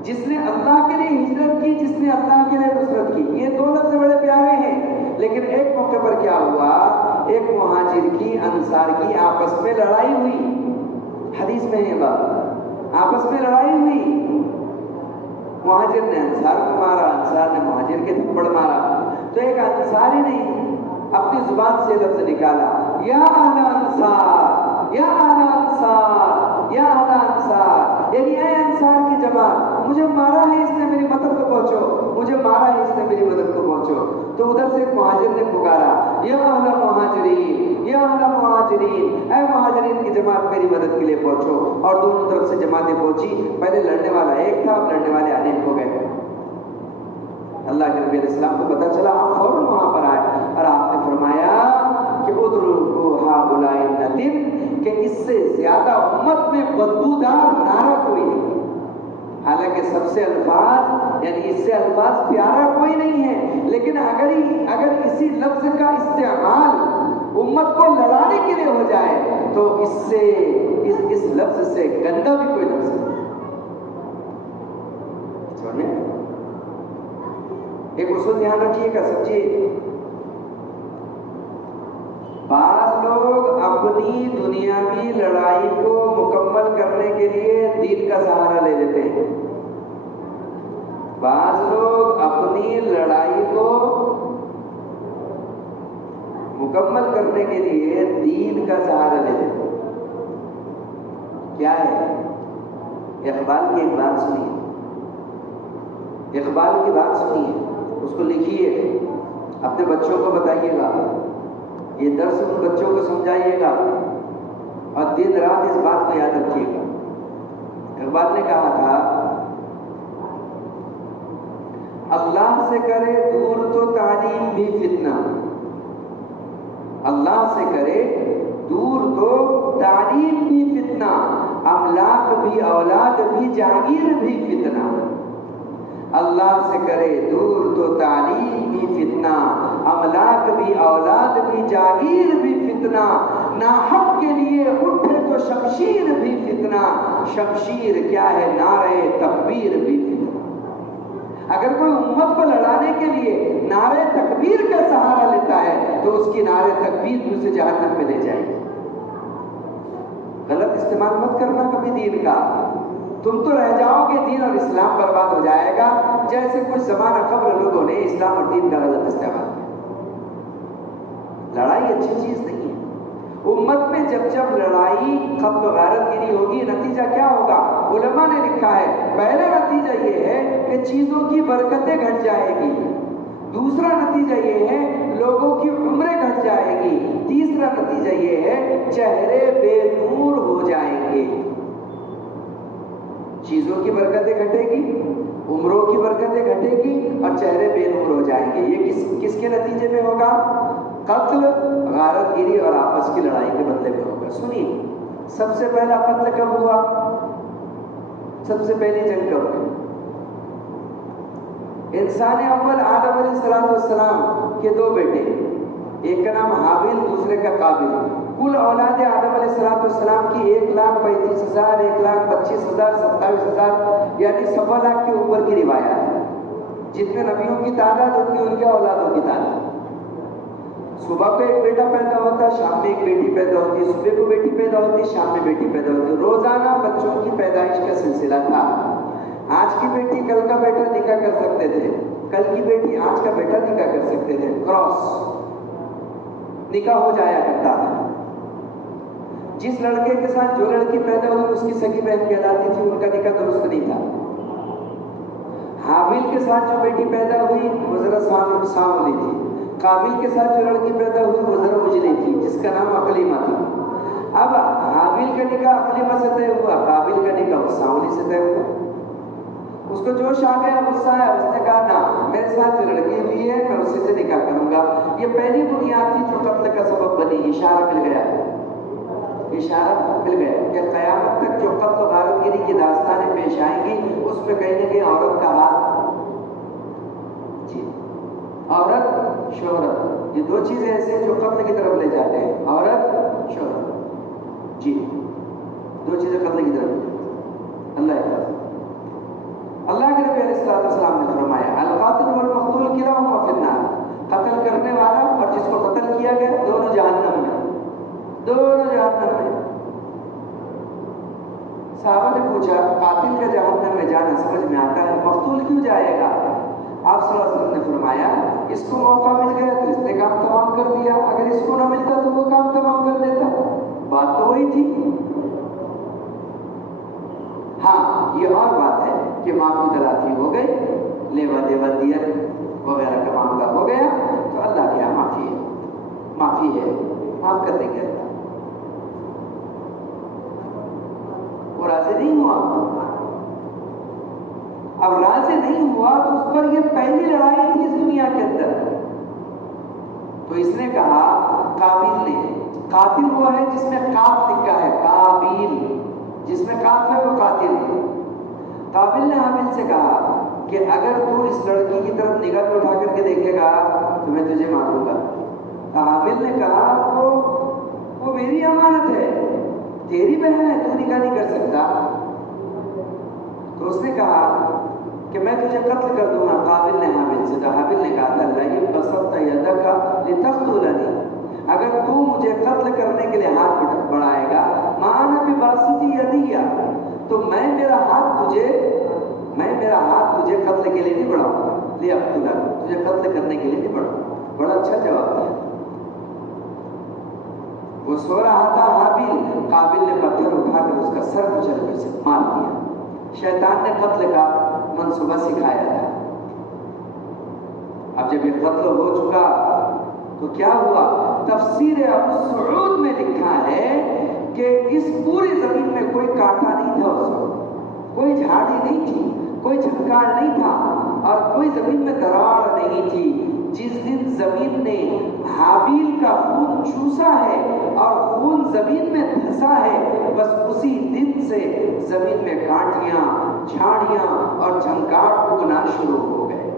جس نے اللہ کے لیے ہجرت کی، جس نے اللہ کے لیے نصرت کی، یہ دو لفظ بڑے پیارے ہیں، لیکن ایک موقع پر کیا ہوا، ایک مہاجر کی انصار کی آپس میں لڑائی ہوئی، حدیث میں ہے بات، آپس میں لڑائی ہوئی، مہاجر نے انصار کو مارا، انصار نے مہاجر کے تھپڑ مارا، تو ایک انصاری نے اپنی زبان سے لفظ نکالا، یا اہل انصار، یا اہل انصار، یا اہل انصار، یعنی اے انصار کی جماعت، مجھے مارا ہے اس نے میری مدد کو پہنچو، مجھے مارا ہے اس نے میری مدد کو پہنچو۔ تو ادھر سے ایک مہاجر نے پکارا، یا اہل مہاجرین، یا اہل مہاجرین، اے مہاجرین کی جماعت میری مدد کے لیے پہنچو، اور دونوں طرف سے جماعتیں پہنچی، پہلے لڑنے والا ایک تھا، اب لڑنے والے انیک ہو گئے۔ اللہ کے نبی علیہ السلام کو پتہ چلا، آپ فوراً وہاں پر آئے اور آپ نے فرمایا کہ ادعوا ہؤلاء النتن، کہ اس سے زیادہ امت میں بدبودار نعرہ کوئی نہیں، حالانکہ سب سے الفاظ یعنی اس سے الفاظ پیارا کوئی نہیں ہے، لیکن اگر اسی لفظ کا استعمال امت کو لڑانے کے لیے ہو جائے تو اس لفظ سے گندا بھی کوئی لفظ نہیں۔ ایک اصول دھیان رکھیے گا، سمجھیے، بعض لوگ اپنی دنیاوی لڑائی کو مکمل کرنے کے لیے دین کا سہارا لے لیتے ہیں، بعض لوگ اپنی لڑائی کو مکمل کرنے کے لیے دین کا سہارا لے لیتے ہیں۔ کیا ہے؟ اقبال کی ایک بات سنیے، اقبال کی بات سنیے، اس کو لکھیے، اپنے بچوں کو بتائیے گا، یہ درس ان بچوں کو سمجھائیے گا، اور دن رات اس بات کو یاد رکھیے گا۔ اقبال نے کہا تھا، اللہ سے کرے دور تو تعلیم بھی فتنہ، اللہ سے کرے دور تو تعلیم بھی فتنہ، املاک بھی اولاد بھی جاگیر بھی فتنہ، اللہ سے کرے دور تو تعلیم بھی فتنہ، املاک بھی اولاد بھی جاگیر بھی فتنہ، ناحق کے لیے اٹھے تو شمشیر بھی فتنہ، شمشیر کیا ہے نعرے تکبیر بھی فتنہ۔ اگر کوئی امت کو لڑانے کے لیے نعرے تکبیر کا سہارا لیتا ہے تو اس کی نعرے تکبیر بھی اسے جہنم میں لے جائے گی۔ غلط استعمال مت کرنا کبھی دین کا، تم تو رہ جاؤ گے، دین اور اسلام برباد ہو جائے گا، جیسے کچھ زمانہ قبل لوگوں نے اسلام اور دین کا غلط استعمال کیا۔ لڑائی اچھی چیز نہیں ہے، امت میں جب لڑائی قتل و غارت گیری ہوگی، نتیجہ کیا ہوگا؟ علماء نے لکھا ہے، پہلا نتیجہ یہ ہے کہ چیزوں کی برکتیں گھٹ جائے گی، دوسرا نتیجہ یہ ہے لوگوں کی عمریں گھٹ جائے گی، تیسرا نتیجہ یہ ہے چہرے بے نور ہو جائیں گے۔ چیزوں کی برکتیں گھٹے گی، عمروں کی برکتیں گھٹے گی، اور چہرے بے نور ہو جائیں گے۔ یہ کس کے نتیجے میں ہوگا؟ قتل، غارت گیری اور آپس کی لڑائی کے بدلے میں ہوگا۔ سنیے، سب سے پہلا قتل کب ہوا؟ سب سے پہلی جنگ کب ہوئی؟ انسان اول آدم علیہ السلام کے دو بیٹے، ایک کا نام حابیل، دوسرے کا قابل۔ کل اولاد آدم علیہ السلام کی 1,35,000، 1,25,000، 27,000، یعنی 1.25 لاکھ کے اوپر کی روایات ہے۔ جتنے نبیوں کی تعداد اتنی ان کے اولادوں کی تعداد۔ صبح کو ایک بیٹا پیدا ہوتا، شام میں ایک بیٹی پیدا ہوتی، صبح کو بیٹی پیدا ہوتی، شام میں بیٹی پیدا ہوتی، روزانہ بچوں کی پیدائش کا سلسلہ تھا۔ آج کی بیٹی کل کا بیٹا نکاح کر سکتے تھے، کل کی بیٹی آج کا بیٹا نکاح کر سکتے تھے، کراس نکاح ہو جایا کرتا تھا۔ جس لڑکے کے ساتھ جو لڑکی پیدا ہوئی اس کی سگی بہن کہلاتی تھی، ان کا نکاح درست نہیں تھا۔ حابیل کے ساتھ جو بیٹی پیدا ہوئی وہ ذرا سانولی تھی، قابل کے ساتھ جو لڑکی پیدا ہوئی وہ ذرا اجلی تھی، جس کا نام اقلیمہ تھا۔ اب حابیل کا نکاح اقلیمہ سے طے ہوا، قابل کا نکاح سانولی سے طے ہوا۔ اس کو جوش آ گیا، غصہ آیا، اس نے کہا نا، میرے ساتھ جو لڑکی ہوئی ہے میں اسی سے نکاح کروں گا۔ یہ پہلی بنیاد تھی جو قتل کا سبب بنی۔ اشارہ مل گیا کہ قیامت تک جو قتل اس میں کہیں نہ کہیں عورت کا ہاتھ، جی عورت شہرت، یہ دو چیزیں ایسے ہیں جو قتل کی طرف لے جاتے ہیں، عورت شہرت، جی دو چیزیں قتل کی طرف، اللہ حفاظ۔ اللہ کے نبی علیہ السلام نے فرمایا القاتل والمقتول کلاہما فی النار، قتل کرنے والا اور جس کو قتل کیا گیا دونوں جہنم میں، دونوں جہنم میں۔ صحابہ نے پوچھا قاتل کا جہنم میں جانا سمجھ میں آتا ہے، مقتول کیوں جائے گا؟ آپ صلی اللہ علیہ وسلم نے فرمایا اس کو موقع مل گیا تو اس نے کام تمام کر دیا، اگر اس کو نہ ملتا تو وہ کام تمام کر دیتا، بات تو وہی تھی۔ ہاں یہ اور بات ہے کہ معافی تلافی ہو گئی، لیوا دیوا دیت وغیرہ کا معاملہ ہو گیا تو اللہ کے یہاں معافی ہے، معافی ہے، معاف کر دیں گے اللہ۔ وہ راضی نہیں ہوا، اب راضی نہیں ہوا تو اس پر یہ پہلی لڑائی تھی اس دنیا کے اندر، تو اس نے کہا قابیل نے، قاتل وہ ہے جس میں قاف لکھا ہے، قابیل جس میں قاف ہے وہ قاتل ہے۔ قابل نے حابل سے کہا کہ اگر تو اس لڑکی کی طرف نگاہ اٹھا کر کے دیکھے گا تو میں تجھے ماروں گا۔ حابل نے کہا وہ میری امانت ہے، تیری بہن ہے، تو نکاح نہیں کر سکتا۔ تو اس نے کہا کہ میں تجھے قتل کر دوں گا۔ قابل نے حابل سے کہا، حابل نے کہا لئن بسطت یدک لتقتلنی، اگر تو مجھے قتل کرنے کے لیے ہاتھ بڑھائے گا، ما انا بباسط یدی، تو میں میرا ہاتھ تجھے قتل کے لیے نہیں بڑھاؤں گا، لیقتلک، تجھے قتل کرنے کے لیے نہیں بڑھاؤں گا۔ بڑا اچھا جواب دیا۔ وہ سو رہا تھا حابیل، قابل نے پتھر اٹھا کر اس کا سر کچل کر سے مار دیا۔ شیطان نے قتل کا منصوبہ سکھایا تھا۔ اب جب یہ قتل ہو چکا تو کیا ہوا؟ تفسیر ابو سعود میں لکھا ہے کہ اس پوری زمین میں کوئی کانٹا نہیں تھا، اس وقت کوئی جھاڑی نہیں تھی، کوئی جھنکار نہیں تھا اور کوئی زمین میں دراڑ نہیں تھی۔ جس دن زمین نے حابیل کا خون چوسا ہے اور خون زمین میں دھسا ہے، بس اسی دن سے زمین میں کانٹیاں، جھاڑیاں اور جھنکار اگنا شروع ہو گئے۔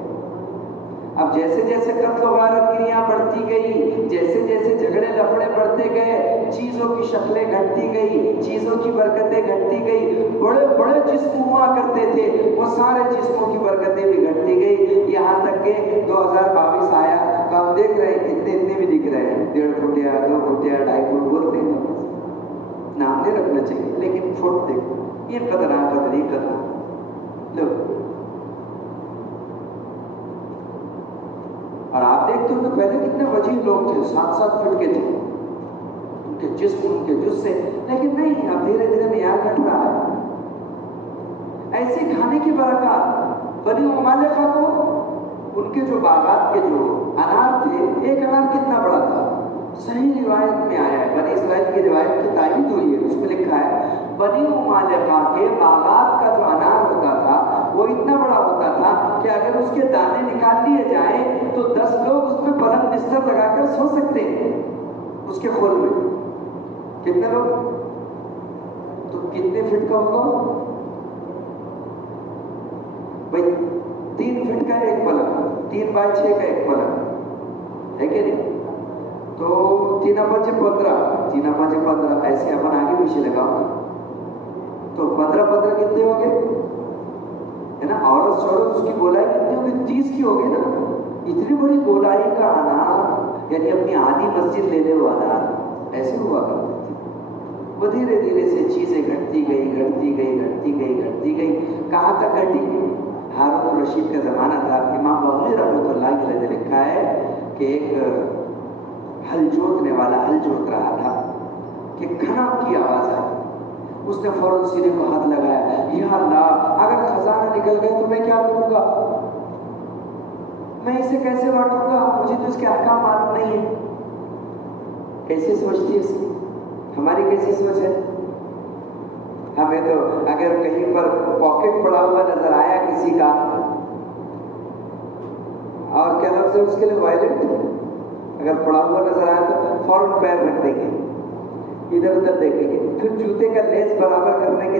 اب جیسے جیسے قتل و غارت گریاں بڑھتی گئی، جیسے جیسے جھگڑے لفڑے بڑھتے گئے، چیزوں کی شکلیں گھٹتی گئی، چیزوں کی برکتیں گھٹتی گئی، بڑے بڑے جسم ہوا کرتے تھے وہ سارے جسموں کی برکتیں بھی گھٹتی گئی، یہاں تک کہ 2022 آیا تو ہم دیکھ رہے ہیں اتنے بھی دکھ رہے ہیں، 1.5 فٹیا 2 فٹیا 2.5 فٹ بولتے ہیں، نام نہیں رکھنا چاہیے لیکن فٹ دیکھو، یہ قطرہ قطری قطرہ لو۔ اور آپ دیکھتے ہو کہ پہلے کتنے وجیح لوگ تھے، 7-7 فٹ کے تھے ان کے جسم، ان کے جسے، لیکن نہیں، اب دھیرے دھیرے معیار گھٹ رہا ہے۔ ایسے کھانے کی برکات بنی ممالکہ کو، ان کے جو باغات کے جو انار تھے، ایک انار کتنا بڑا تھا؟ صحیح روایت میں آیا ہے، بنی اسرائیل کی روایت کی تائید ہوئی ہے، اس میں لکھا ہے بنی ممالکہ کے باغات کا جو انار ہوتا تھا وہ اتنا بڑا ہوتا تھا کہ اگر اس کے دانے نکال لیے جائیں تو 10 لوگ اس میں پلنگ بستر لگا کر سو سکتے ہیں، اس کے کھول میں۔ کتنے لوگ؟ تو کتنے فٹ کا ہوگا بھائی؟ 3 فٹ کا ایک پلنگ، 3 بائی 6 کا ایک پلنگ ہے کہ نہیں؟ تو 3 5 15، 3 5 15 ایسے اپن آگے پیچھے لگاؤ تو 15 کتنے ہو گئے ہے نا؟ عورت شورت اس کی گولائی کتنی ہوگی؟ 30 کی ہوگی نا؟ اتنی بڑی گولائی کا انار، یعنی اپنی آدھی مسجد لے لے وہ انار، ایسے ہوا کرتے تھے۔ وہ دھیرے دھیرے سے چیزیں گھٹتی گئی، کہاں تک گھٹی؟ ہارون الرشید کا زمانہ تھا، امام بغوی رحمۃ اللہ علیہ نے لکھا ہے کہ ایک ہل جوتنے والا ہل جوت رہا تھا کہ کھڑام کی آواز آئی، اس نے فوراً سینے کو ہاتھ لگایا، یا اللہ اگر خزانہ نکل گئے تو میں کیا کروں گا؟ میں اسے کیسے بانٹوں گا؟ مجھے تو اس کے احکام معلوم نہیں ہے۔ کیسے سوچتی ہے اس کی؟ ہماری کیسی سوچ ہے؟ ہمیں تو اگر کہیں پر پاکٹ پڑا ہوا نظر آیا کسی کا، اور کیا لفظ ہے اس کے لیے، وائلٹ، اگر پڑا ہوا نظر آیا تو فوراً پیر رکھ دیں گے، ادھر ادھر دیکھیں گے، پھر جوتے کا لیس برابر کرنے کے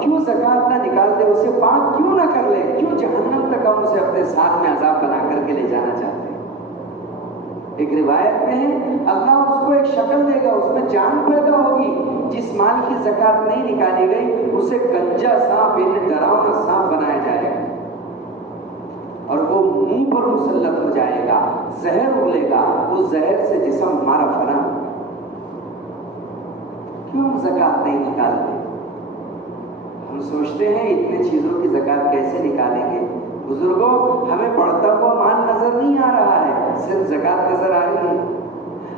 کیوں زکوٰۃ نہ نکال دے، اسے پاک کیوں نہ کر لے، کیوں جہنم تک ہم اسے اپنے ساتھ میں عذاب بنا کر کے لے جانا چاہتے ہیں؟ ایک روایت میں ہے اللہ اس کو ایک شکل دے گا، اس میں جان پیدا ہوگی، جس مال کی زکوٰۃ نہیں نکالی گئی اسے گنجا سانپ یعنی ڈراؤنا سانپ بنایا جائے گا، اور وہ منہ پر مسلط ہو جائے گا، زہر اگلے گا، اس زہر سے جسم ہمارا فنا ہوگا۔ کیوں ہم زکوٰۃ نہیں نکالتے؟ ہم سوچتے ہیں اتنے چیزوں کی زکوٰۃ کیسے نکالیں گے؟ بزرگوں، ہمیں بڑھتا ہوا مال نظر نہیں آ رہا ہے، صرف زکوٰۃ نظر آ رہی ہے۔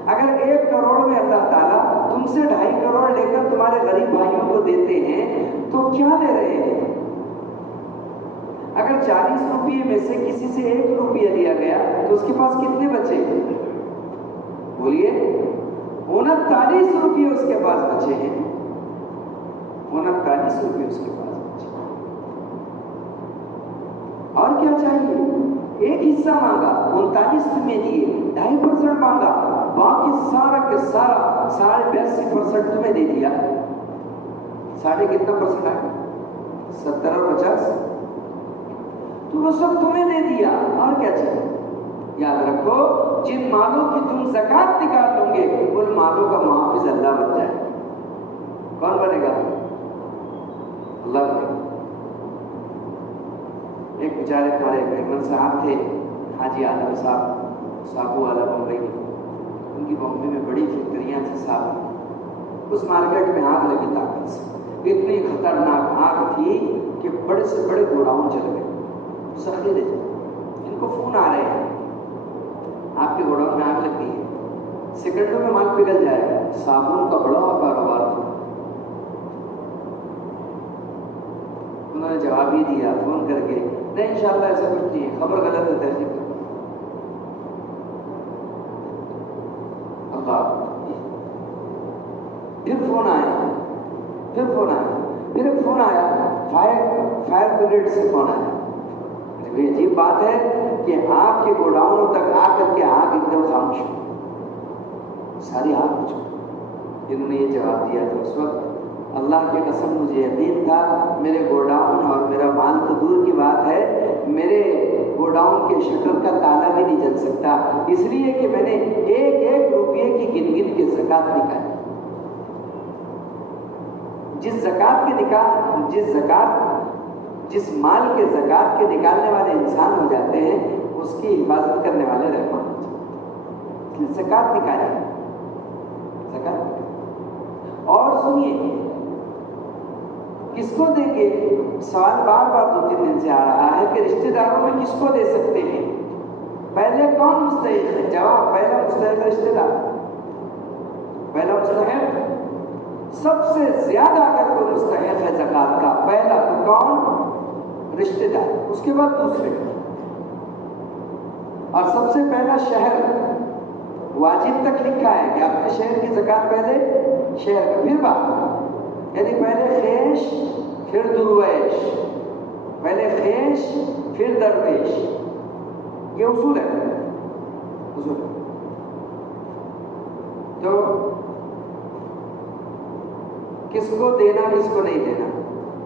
اگر 1 کروڑ میں اللہ تعالیٰ تم سے 2.5 کروڑ لے کر تمہارے غریب بھائیوں کو دیتے ہیں تو کیا لے رہے ہیں؟ اگر 40 روپئے میں سے کسی سے 1 روپیہ لیا گیا تو اس کے پاس کتنے بچے؟ بولیے، 39 روپئے اس کے پاس بچے ہیں، 39 روپئے اس کے پاس بچے۔ اور کیا چاہیے؟ ایک حصہ مانگا، 39 تمہیں دیے، 2.5% مانگا، باقی سارا کے سارا 82% تمہیں دے دیا۔ ساڑھے کتنا پرسنٹ آئے؟ 70 اور 50، تو وہ سب تمہیں دے دیا، اور کیا چاہیے؟ یاد رکھو، جن مالوں کی تم زکوٰۃ نکال لو گے ان مالوں کا محافظ اللہ بن جائے گا۔ کون بنے گا؟ اللہ بنے گا۔ ایک بیچارے ہمارے میمن صاحب تھے، حاجی آدم صاحب، سابو والا بمبئی، ان کی بمبئی میں بڑی فیکٹریاں تھیں صاحب، اس مارکیٹ میں آگ لگی طاقت سے، اتنی خطرناک آگ تھی کہ بڑے سے بڑے گوڈاؤن چل گئے، ذخیرے تھے۔ ان کو فون آ رہے ہیں آپ کے گوڈاؤن میں آگ لگ گئی ہے، سیکنڈوں میں مال پگھل جائے گا۔ صابن کا بڑا کاروبار تھا، انہوں نے جواب ہی دیا فون کر کے، نہیں انشاءاللہ ایسا کچھ نہیں ہے، خبر غلط ہے، تحقیق کرو۔ اللہ، پھر فون آیا، پھر ایک فون آیا، فائر بریگیڈ سے فون آیا۔ یہ عجیب بات ہے کہ آپ کے گوڈاؤنوں تک آ کر کے آگ ایک دم خاموش ہو، ساری آگ بجھ گئی۔ انہوں نے یہ جواب دیا تو اس وقت اللہ کی قسم مجھے یقین تھا میرے گوڈاؤن اور میرا مال تو دور کی بات ہے، میرے گوڈاؤن کے شٹر کا تالا بھی نہیں جل سکتا، اس لیے کہ میں نے 1 روپیے کی گن کے زکوٰۃ نکالی۔ جس مال کے زکوٰۃ کے نکالنے والے انسان ہو جاتے ہیں اس کی حفاظت کرنے والے رحمان ہو جاتے ہیں۔ زکوٰۃ نکالی، زکوٰۃ۔ اور سنیے، کس کو دیں گے؟ سوال بار بار 2-3 دن سے آ رہا ہے کہ رشتہ داروں میں کس کو دے سکتے ہیں؟ پہلے کون مستحق ہے؟ جواب، پہلا مستحق رشتہ دار، پہلا مستحق، سب سے زیادہ اگر کوئی مستحق ہے زکوٰۃ کا، پہلا تو کون؟ رشتہ دار، اس کے بعد دوسرے، اور سب سے پہلا شہر۔ واجب تک لکھا ہے کہ اپنے شہر کی زکوٰۃ پہلے شہر کا، پھر بات، یعنی پہلے خیش پھر درویش، پہلے خیش پھر درویش، یہ اصول ہے، اصول ہے۔ تو کس کو دینا کس کو نہیں دینا؟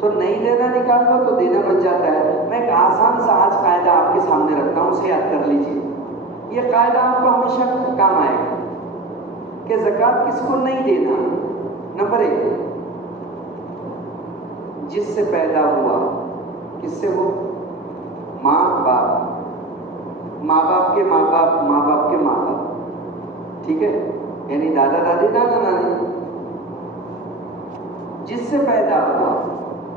تو نہیں دینا نکال دو تو دینا بچ جاتا ہے۔ میں ایک آسان سا آج قاعدہ آپ کے سامنے رکھتا ہوں، اسے یاد کر لیجیے، یہ قاعدہ آپ کو ہمیشہ کام آئے گا کہ زکوٰۃ کس کو نہیں دینا۔ نمبر 1، جس سے پیدا ہوا، کس سے ہو؟ ماں باپ، ماں باپ کے ماں باپ، ماں باپ کے ماں باپ، ٹھیک ہے، یعنی دادا دادی نانا نانی، جس سے پیدا ہوا،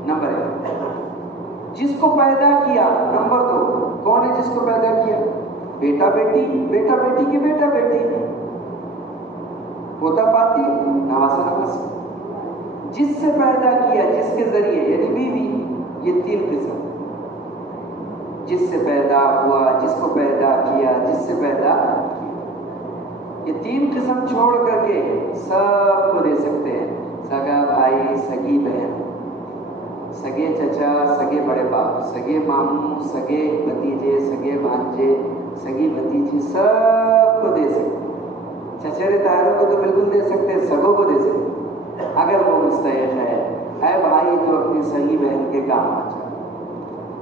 نمبر 1۔ جس کو پیدا کیا، نمبر 2، کون ہے جس کو پیدا کیا؟ بیٹا بیٹی، بیٹا بیٹی کے بیٹا بیٹی، پوتا پاتی، نواسا نواسی۔ جس سے پیدا کیا، جس کے ذریعے، یعنی بیوی، یہ 3 قسم، جس سے پیدا ہوا، جس کو پیدا کیا، جس سے پیدا کیا، یہ 3 قسم چھوڑ کر کے سب کو دے سکتے ہیں۔ سگا بھائی، سگی بہن، سگے چچا، سگے بڑے باپ، سگے ماموں، سگے بھتیجے، سگے بھانجے، سگی بھتیجی، سب کو دے سکتے ہیں۔ چچیرے تاروں کو تو بالکل دے سکتے ہیں، سگوں کو دے سکتے ہیں اگر وہ مستحق ہے۔ اے بھائی تو اپنی سگی بہن کے کام آ جا.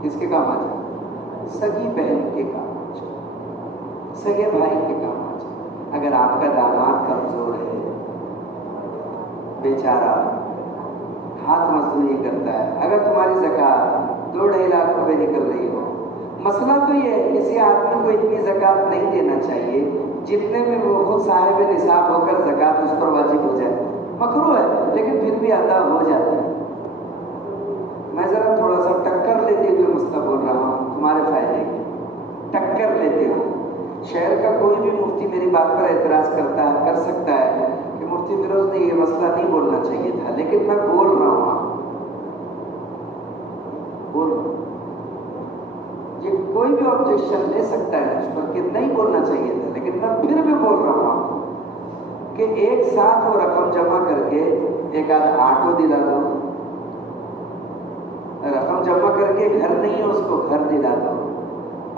کس کے کام آ جا؟ سگی بہن کے کام آ جا، سگے بھائی کے کام آ جا. اگر آپ کا داماد کمزور ہے، بیچارہ ہاتھ مزدوری کرتا ہے، اگر تمہاری زکات 2-2.5 لاکھ روپے نکل رہی ہو، مسئلہ تو یہ ہے کسی آدمی کو اتنی زکات نہیں دینا چاہیے جتنے میں وہ خود صاحب نصاب ہو کر زکات اس پر واجب ہو جائے. مکروہ ہے لیکن پھر بھی ادا ہو جاتا ہے. میں ذرا تھوڑا سا ٹکر لیتے ہوئے مسئلہ بول رہا ہوں تمہارے فائدے کی. ٹکر لیتے ہو. شہر کا کوئی بھی مفتی میری بات پر اعتراض کر سکتا ہے کہ مفتی فیروز نے یہ مسئلہ نہیں بولنا چاہیے تھا، لیکن میں بول رہا ہوں. آپ بول یہ کوئی بھی آبجیکشن لے سکتا ہے اس پر کہ نہیں بولنا چاہیے تھا، لیکن میں پھر بھی بول رہا ہوں آپ کہ ایک ساتھ وہ رقم جمع کر کے ایک آدھ آٹو دلا دو. رقم جمع کر کے گھر نہیں ہے اس کو گھر دلا دو.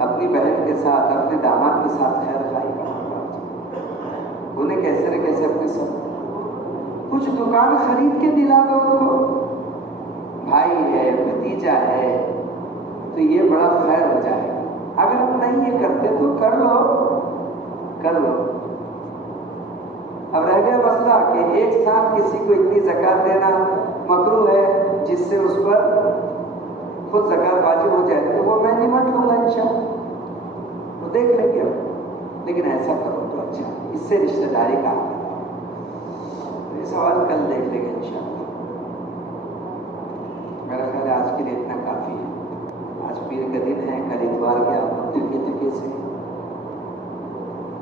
اپنی بہن کے ساتھ اپنے داماد کے ساتھ خیر خائی کا انہیں کیسے نہ کیسے اپنے ساتھ کچھ دکان خرید کے دلا دو. ان کو بھائی ہے، بھتیجا ہے، تو یہ بڑا خیر ہو جائے گا. اگر ہم نہیں یہ کرتے تو کر لو. اب رہ گیا مسئلہ کہ ایک ساتھ کسی کو اتنی زکات دینا مکروہ ہے جس سے اس پر خود زکات واجب ہو جائے، تو وہ میں نمٹ لوں گا انشاءاللہ، وہ دیکھ لیں گے. لیکن ایسا کرو تو اچھا، اس سے رشتہ داری کا یہ سوال کل دیکھ لیں گے انشاءاللہ. میرا خیال ہے آج کے لیے اتنا کافی ہے. آج پیر کا دن ہے، کل اتوار کے آپ تھکے سے،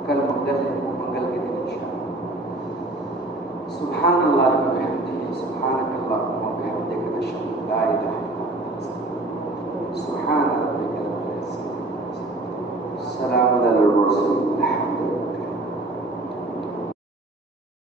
کل منگل ہے، منگل کے دن انشاءاللہ. سبحان اللہ و بحمدہ، سبحانک اللہم و بحمدک، نشہد ان لا الہ الا انت، سبحان ربک رب العزۃ، سلام علی المرسلین.